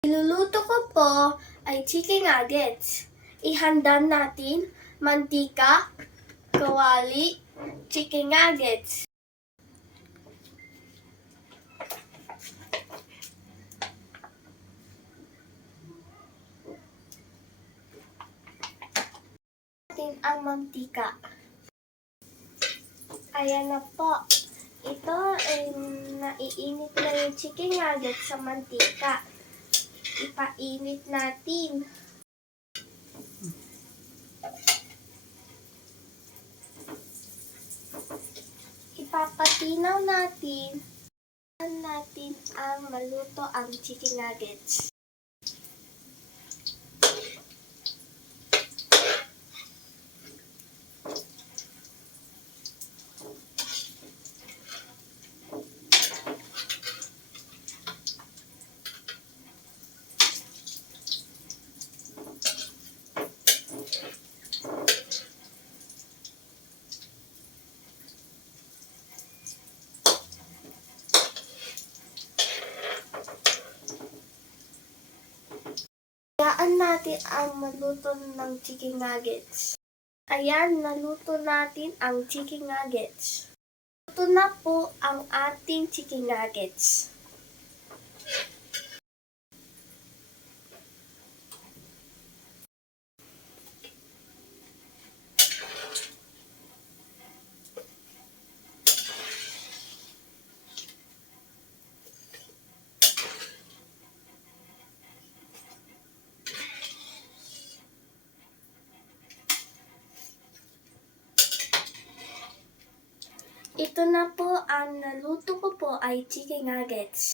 Iluluto ko po ay chicken nuggets. Ihanda natin mantika, kawali, chicken nuggets. Natin ang mantika. Ayan na po. Ito ay naiinit na yung chicken nuggets sa mantika. Ipainit natin. Ipapatinaw natin ang maluto ang chicken nuggets. Hayaan natin ang maluto ng chicken nuggets. Ayan, naluto natin ang chicken nuggets. Luto na po ang ating chicken nuggets. Ito na po ang naluto ko po ay chicken nuggets.